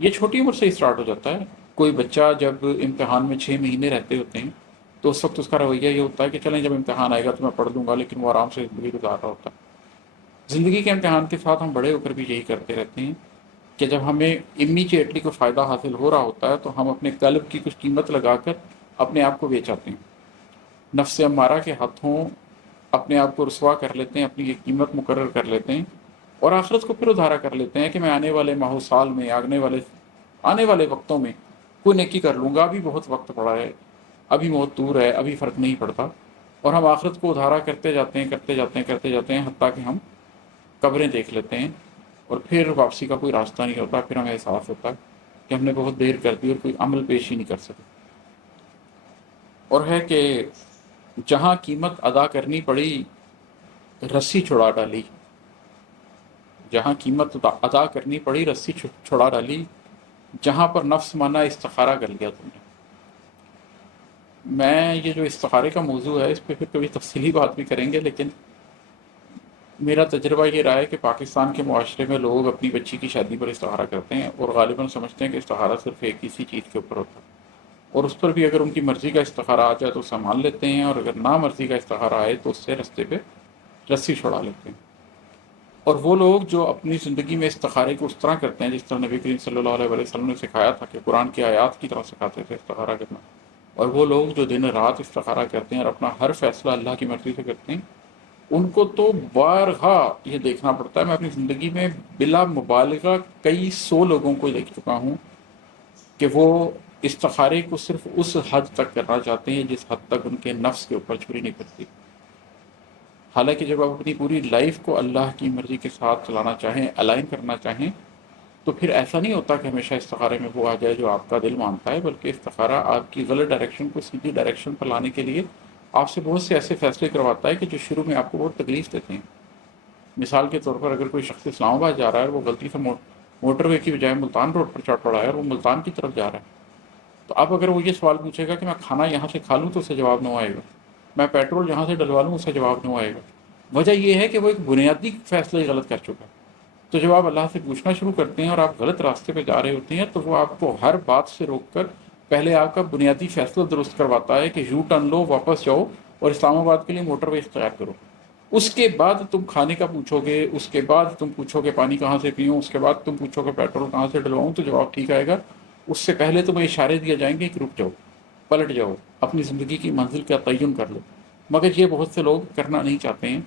یہ چھوٹی عمر سے ہی اسٹارٹ ہو جاتا ہے. کوئی بچہ جب امتحان میں 6 مہینے رہتے ہوتے ہیں تو اس وقت اس کا رویہ یہ ہوتا ہے کہ چلیں جب امتحان آئے گا تو میں پڑھ لوں گا، لیکن وہ آرام سے زندگی گزار رہا ہوتا ہے. زندگی کے امتحان کے ساتھ ہم بڑے ہو کر بھی یہی کرتے رہتے ہیں کہ جب ہمیں امیجیٹلی کوئی فائدہ حاصل ہو رہا ہوتا ہے تو ہم اپنے قلب کی کچھ قیمت لگا کر اپنے آپ کو بیچ آتے ہیں، نفس امارہ کے ہاتھوں اپنے آپ کو رسوا کر لیتے ہیں، اپنی ایک قیمت مقرر کر لیتے ہیں، اور آخرت کو پھر ادھارا کر لیتے ہیں کہ میں آنے والے ماہ و سال میں آنے والے وقتوں میں کوئی نیکی کر لوں گا، ابھی بہت وقت پڑا ہے، ابھی بہت دور ہے، ابھی فرق نہیں پڑتا. اور ہم آخرت کو ادھارا کرتے جاتے ہیں کرتے جاتے ہیں کرتے جاتے ہیں، حتیٰ کہ ہم قبریں دیکھ لیتے ہیں اور پھر واپسی کا کوئی راستہ نہیں ہوتا. پھر ہمیں احساس ہوتا ہے کہ ہم نے بہت دیر کر دی اور کوئی عمل پیش ہی نہیں کر سکے. اور ہے کہ جہاں قیمت ادا کرنی پڑی رسی چھڑا ڈالی، جہاں قیمت ادا کرنی پڑی رسی چھڑا ڈالی، جہاں پر نفس مانا استخارہ کر لیا تم نے. میں یہ جو استخارے کا موضوع ہے اس پہ پھر کبھی تفصیلی بات بھی کریں گے، لیکن میرا تجربہ یہ رہا ہے کہ پاکستان کے معاشرے میں لوگ اپنی بچی کی شادی پر استخارہ کرتے ہیں اور غالباً سمجھتے ہیں کہ استخارہ صرف ایک اسی چیز کے اوپر ہوتا ہے، اور اس پر بھی اگر ان کی مرضی کا استخارہ آ جائے تو سنبھال لیتے ہیں، اور اگر نا مرضی کا استخارہ آئے تو اس سے رستے پہ رسی چھڑا لیتے ہیں. اور وہ لوگ جو اپنی زندگی میں استخارے کو اس طرح کرتے ہیں جس طرح نبی کریم صلی اللہ علیہ وسلم نے سکھایا تھا، کہ قرآن کی آیات کی طرح سکھاتے تھے استخارہ کرنا، اور وہ لوگ جو دن رات استخارہ کرتے ہیں اور اپنا ہر فیصلہ اللہ کی مرضی سے کرتے ہیں، ان کو تو بارہا یہ دیکھنا پڑتا ہے. میں اپنی زندگی میں بلا مبالغہ کئی سو لوگوں کو دیکھ چکا ہوں کہ وہ استخارے کو صرف اس حد تک کرنا چاہتے ہیں جس حد تک ان کے نفس کے اوپر چھری نہیں پڑتی. حالانکہ جب آپ اپنی پوری لائف کو اللہ کی مرضی کے ساتھ چلانا چاہیں، الائن کرنا چاہیں، تو پھر ایسا نہیں ہوتا کہ ہمیشہ استخارے میں وہ آ جائے جو آپ کا دل مانتا ہے، بلکہ استخارہ آپ کی غلط ڈائریکشن کو سیدھی ڈائریکشن پر لانے کے لیے آپ سے بہت سے ایسے فیصلے کرواتا ہے کہ جو شروع میں آپ کو بہت تکلیف دیتے ہیں. مثال کے طور پر اگر کوئی شخص اسلام آباد جا رہا ہے اور وہ غلطی سے موٹر وے کی بجائے ملتان روڈ پر چڑھ پڑا ہے اور وہ ملتان کی طرف جا رہا ہے، تو اب اگر وہ یہ سوال پوچھے گا کہ میں کھانا یہاں سے کھا لوں تو اسے جواب نہ آئے گا، میں پیٹرول یہاں سے ڈلوا لوں اسے جواب نہ آئے گا. وجہ یہ ہے کہ وہ ایک بنیادی فیصلہ ہی غلط کر چکا ہے. تو جب آپ اللہ سے پوچھنا شروع کرتے ہیں اور آپ غلط راستے پہ جا رہے ہوتے ہیں تو وہ آپ کو ہر بات سے روک کر پہلے آپ کا بنیادی فیصلہ درست کرواتا ہے کہ یو ٹرن لو، واپس جاؤ اور اسلام آباد کے لیے موٹر وے اختیار کرو. اس کے بعد تم کھانے کا پوچھو گے، اس کے بعد تم پوچھو کہ پانی کہاں سے پیوں، اس کے بعد تم پوچھو کہ پیٹرول کہاں سے ڈلواؤں، تو جواب ٹھیک آئے گا. اس سے پہلے تمہیں اشارے دیے جائیں گے کہ رک جاؤ، پلٹ جاؤ، اپنی زندگی کی منزل کا تعین کر لو. مگر یہ بہت سے لوگ کرنا نہیں چاہتے ہیں.